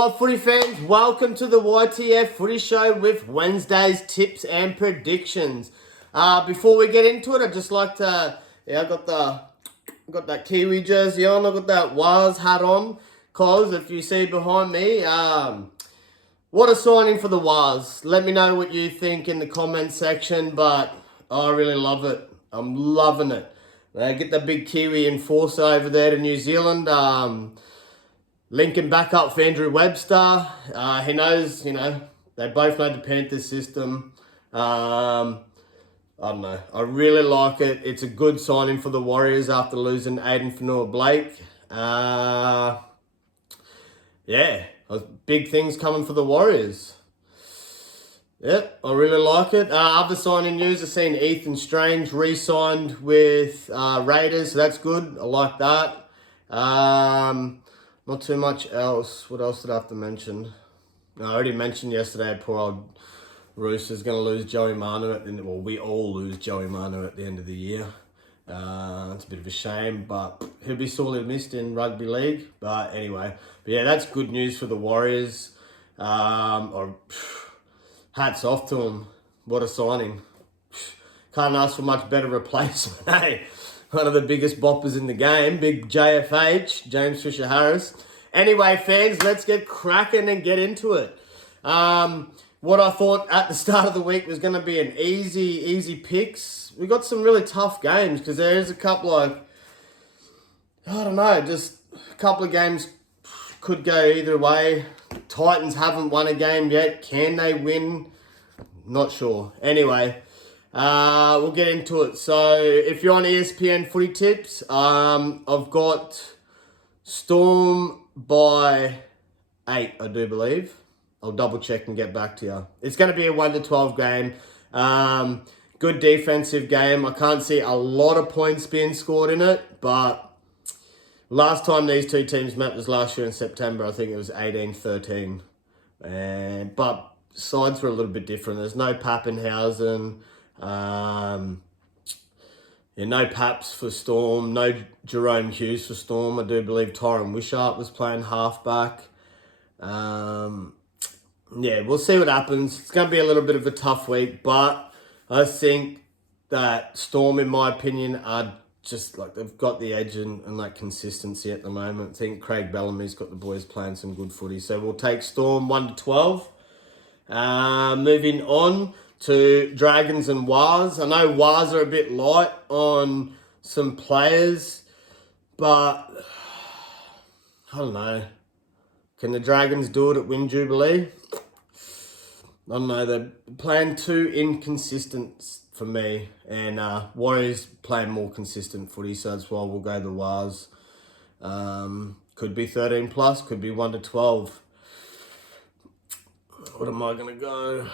Hi footy fans, welcome to the YTF Footy Show with Wednesday's tips and predictions. Before we get into it, I'd just like to, I got that Kiwi jersey on, I got that Waz hat on, cause if you see behind me, what a signing for the Waz. Let me know what you think in the comment section, but I really love it. I'm loving it. They get the big Kiwi enforcer over there to New Zealand. Linking back up for Andrew Webster. He knows, they both know the Panthers system. I don't know. I really like it. It's a good signing for the Warriors after losing Aiden Fanua-Blake. Big things coming for the Warriors. Yep, I really like it. Other signing news, I've seen Ethan Strange re-signed with Raiders, so that's good. I like that. Not too much else. What else did I have to mention? I already mentioned yesterday, poor old Roosters going to lose Joey Manu at the end. Well, we all lose Joey Manu at the end of the year. It's a bit of a shame, but he'll be sorely missed in rugby league. But anyway, that's good news for the Warriors. Hats off to him. What a signing. Can't ask for much better replacement, hey? One of the biggest boppers in the game, big JFH, James Fisher-Harris. Anyway, fans, let's get cracking and get into it. What I thought at the start of the week was going to be an easy picks. We got some really tough games because there is a couple of, just a couple of games could go either way. Titans haven't won a game yet. Can they win? Not sure. Anyway, we'll get into it. So if you're on ESPN Footy Tips, I've got Storm by 8, I do believe. I'll double check and get back to you. It's going to be a 1-12 game. Good defensive game. I can't see a lot of points being scored in it, but last time these two teams met was last year in September. I think it was 18-13. But sides were a little bit different. There's no Pappenhausen. No Paps for Storm. No Jerome Hughes for Storm. I do believe Tyron Wishart was playing halfback. We'll see what happens. It's going to be a little bit of a tough week, but I think that Storm, in my opinion, are just like they've got the edge and like consistency at the moment. I think Craig Bellamy's got the boys playing some good footy. So we'll take Storm 1-12. Moving on to Dragons and Waz. I know Waz are a bit light on some players, but I don't know. Can the Dragons do it at Win Jubilee? I don't know. They're playing too inconsistent for me, and Warriors playing more consistent footy, so that's why we'll go the Waz. Could be 13 plus, could be 1-12. What am I going to go?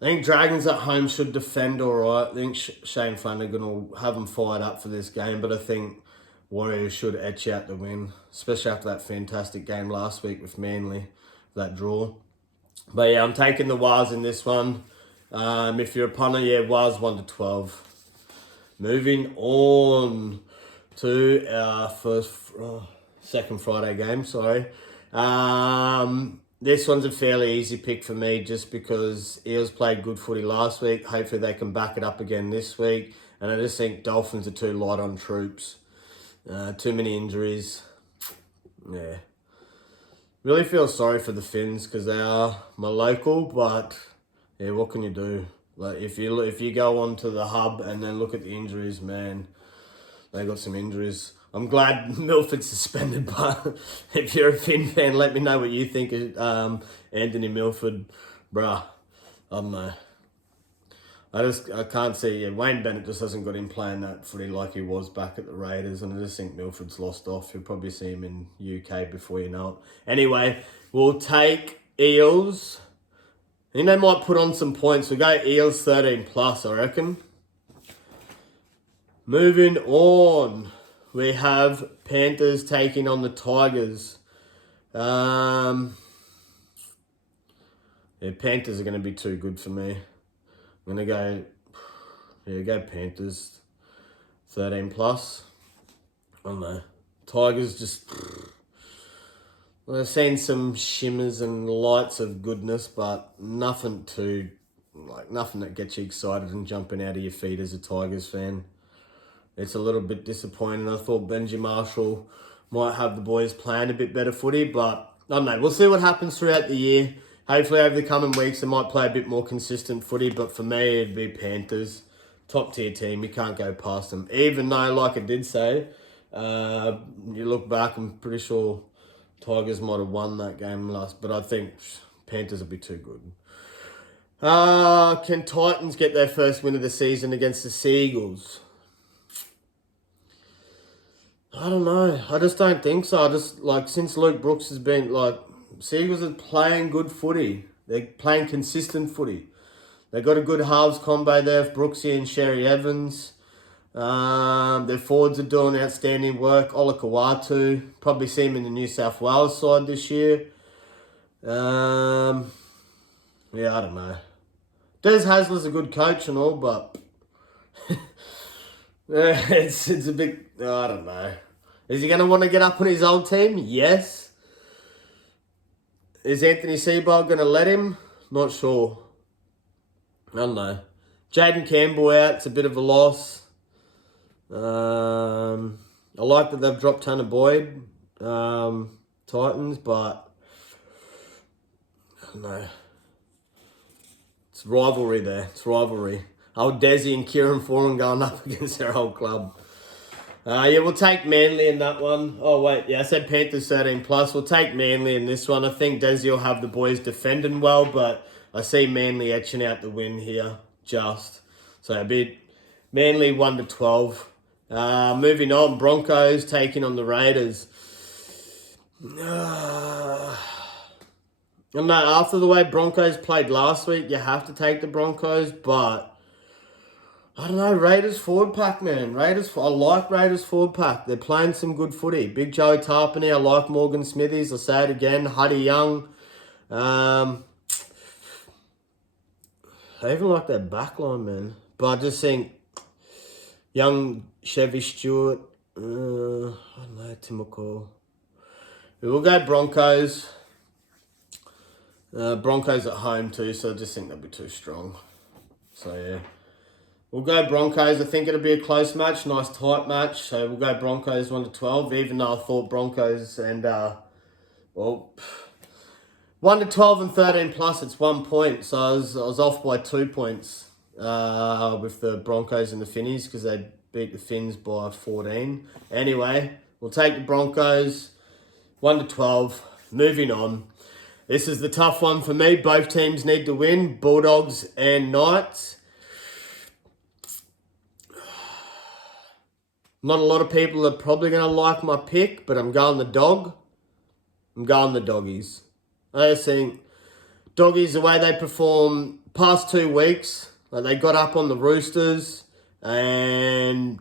I think Dragons at home should defend all right. I think Shane Flanagan will have them fired up for this game, but I think Warriors should etch out the win, especially after that fantastic game last week with Manly, that draw. But I'm taking the Waz in this one. If you're a punter, Waz 1-12. Moving on to our second Friday game, sorry. This one's a fairly easy pick for me just because Eels played good footy last week. Hopefully they can back it up again this week. And I just think Dolphins are too light on troops. Too many injuries. Really feel sorry for the Finns because they are my local, but what can you do? Like if you go onto the hub and then look at the injuries, man, they got some injuries. I'm glad Milford's suspended, but if you're a Finn fan, let me know what you think of Anthony Milford. Bruh, I don't know. I can't see. Wayne Bennett just hasn't got him playing that footy like he was back at the Raiders, and I just think Milford's lost off. You'll probably see him in UK before you know it. Anyway, we'll take Eels. I think they might put on some points. We'll go Eels 13 plus, I reckon. Moving on, we have Panthers taking on the Tigers. Panthers are going to be too good for me. I'm going to go Panthers 13 plus. I don't know. Tigers just, I've seen some shimmers and lights of goodness, but nothing that gets you excited and jumping out of your feet as a Tigers fan. It's a little bit disappointing. I thought Benji Marshall might have the boys playing a bit better footy, but I don't know. We'll see what happens throughout the year. Hopefully over the coming weeks they might play a bit more consistent footy, but for me it'd be Panthers. Top tier team, you can't go past them. Even though, like I did say, you look back, I'm pretty sure Tigers might have won that game last, but I think Panthers will be too good. Can Titans get their first win of the season against the Seagulls? I don't know. I just don't think so. Since Luke Brooks has been, Seagulls are playing good footy. They're playing consistent footy. They've got a good halves combo there with Brooksy and Sherry Evans. Their forwards are doing outstanding work. Ola Kawatu, probably see him in the New South Wales side this year. Yeah, I don't know. Des Hasler's a good coach and all, but it's a bit, I don't know. Is he going to want to get up on his old team? Yes. Is Anthony Seibold going to let him? Not sure. I don't know. Jaden Campbell out. It's a bit of a loss. I like that they've dropped Tanner Boyd, Titans, but I don't know. It's rivalry there. It's rivalry. Old Desi and Kieran Foran going up against their old club. Yeah, we'll take Manly in that one. Oh, wait. Yeah, I said Panthers 13+. We'll take Manly in this one. I think Desi will have the boys defending well, but I see Manly etching out the win here, just. So a bit Manly 1-12. Moving on, Broncos taking on the Raiders. After the way Broncos played last week, you have to take the Broncos, but I don't know, Raiders forward pack, man. I like Raiders forward pack. They're playing some good footy. Big Joey Tarpany, I like Morgan Smithies. I'll say it again. Huddy Young. I even like their backline, man. But I just think young Chevy Stewart. I don't know, Tim McCall. We'll go Broncos. Broncos at home too, so I just think they'll be too strong. So, yeah. We'll go Broncos. I think it'll be a close match, nice tight match. So we'll go Broncos 1-12, even though I thought Broncos and, 1-12 and 13+, it's 1 point. So I was off by 2 points with the Broncos and the Finnies because they beat the Finns by 14. Anyway, we'll take the Broncos 1-12. Moving on. This is the tough one for me. Both teams need to win, Bulldogs and Knights. Not a lot of people are probably going to like my pick, but I'm going the dog. I'm going the doggies. I just think doggies, the way they perform past 2 weeks, they got up on the Roosters and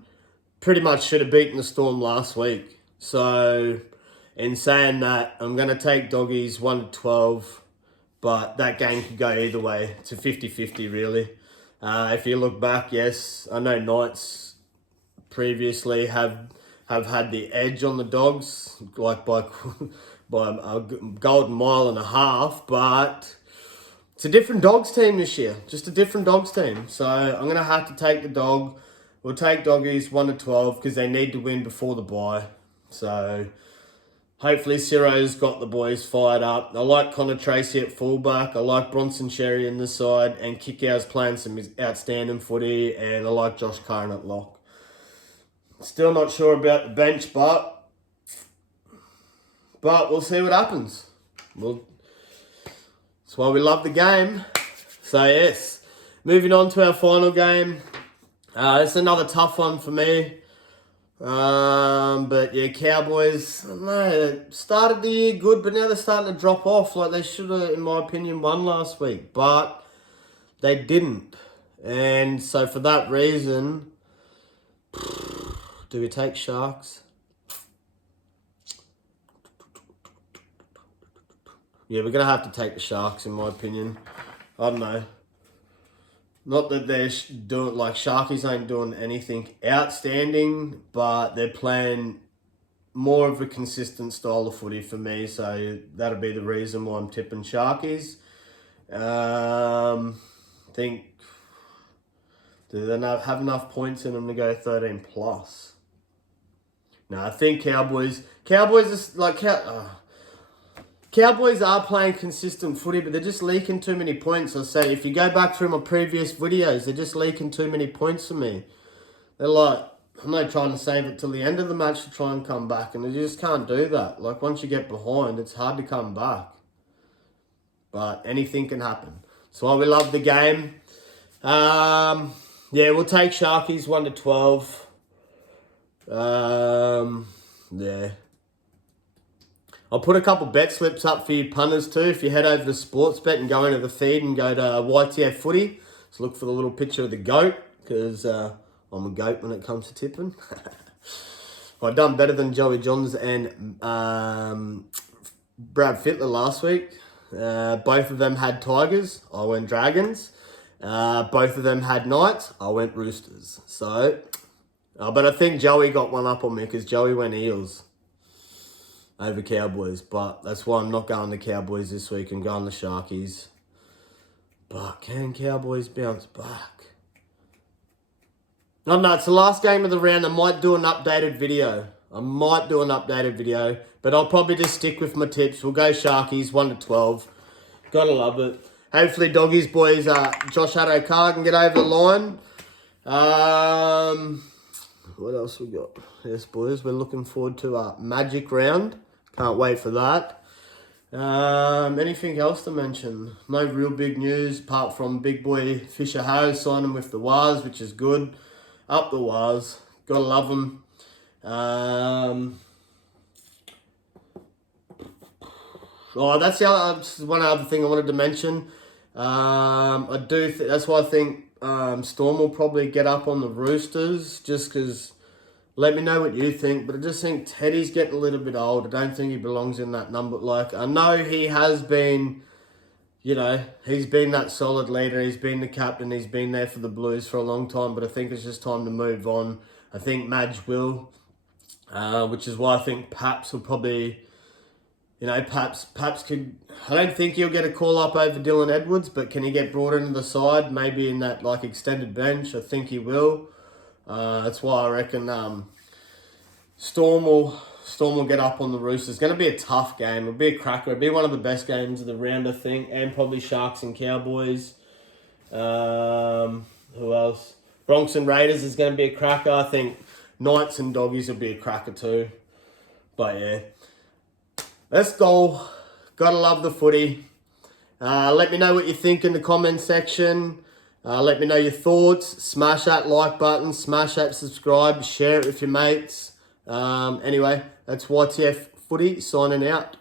pretty much should have beaten the Storm last week. So, in saying that, I'm going to take doggies 1-12, but that game could go either way. It's a 50-50, really. If you look back, yes, I know Knights previously have had the edge on the Dogs, like by a golden mile and a half, but it's a different Dogs team this year. Just a different Dogs team. So I'm going to have to take the dog. We'll take doggies 1-12 because they need to win before the bye. So hopefully Ciro's got the boys fired up. I like Connor Tracy at fullback. I like Bronson Sherry in the side, and Kikau's playing some outstanding footy, and I like Josh Curran at lock. Still not sure about the bench, but we'll see what happens. That's why we love the game. So, yes. Moving on to our final game. It's another tough one for me. But, yeah, Cowboys, I don't know, they started the year good, but now they're starting to drop off. Like, they should have, in my opinion, won last week. But they didn't. And so, for that reason, do we take Sharks? Yeah, we're going to have to take the Sharks, in my opinion. I don't know. Not that they're Sharkies ain't doing anything outstanding, but they're playing more of a consistent style of footy for me, so that'll be the reason why I'm tipping Sharkies. I think, do they not have enough points in them to go 13 plus? No, I think Cowboys is like Cowboys are playing consistent footy, but they're just leaking too many points. I say, if you go back through my previous videos, they're just leaking too many points for me. They're like, I'm not trying to save it till the end of the match to try and come back, and you just can't do that. Like, once you get behind, it's hard to come back. But anything can happen. That's why we love the game. Yeah, we'll take Sharkies 1-12. Yeah. I'll put a couple bet slips up for you punters too. If you head over to Sportsbet and go into the feed and go to YTF Footy, just look for the little picture of the goat, because I'm a goat when it comes to tipping. I've done better than Joey Johns and Brad Fittler last week. Both of them had Tigers. I went Dragons. Both of them had Knights. I went Roosters. So, but I think Joey got one up on me because Joey went Eels over Cowboys. But that's why I'm not going to Cowboys this week and going to Sharkies. But can Cowboys bounce back? No, it's the last game of the round. I might do an updated video. But I'll probably just stick with my tips. We'll go Sharkies 1-12. Gotta love it. Hopefully, Doggies boys, Josh Addo-Carr can get over the line. What else we got? Yes, boys, we're looking forward to a Magic round. Can't wait for that. Anything else to mention? No real big news apart from big boy Fisher Harris signing with the Wars, which is good. Up the Wars. Gotta love them. That's one other thing I wanted to mention. That's why I think Storm will probably get up on the Roosters, just because. Let me know what you think, but I just think Teddy's getting a little bit old. I don't think he belongs in that number. Like, I know he has been, he's been that solid leader. He's been the captain. He's been there for the Blues for a long time, but I think it's just time to move on. I think Madge will, which is why I think Paps will probably, Paps could, I don't think he'll get a call up over Dylan Edwards, but can he get brought into the side, maybe in that, extended bench? I think he will. That's why I reckon Storm will get up on the Roosters. It's going to be a tough game. It'll be a cracker. It'll be one of the best games of the round, I think, and probably Sharks and Cowboys. Who else? Bronx and Raiders is going to be a cracker. I think Knights and Doggies will be a cracker too. But yeah, let's go. Gotta love the footy. Let me know what you think in the comment section. Let me know your thoughts. Smash that like button. Smash that subscribe. Share it with your mates. Anyway, that's YTF Footy signing out.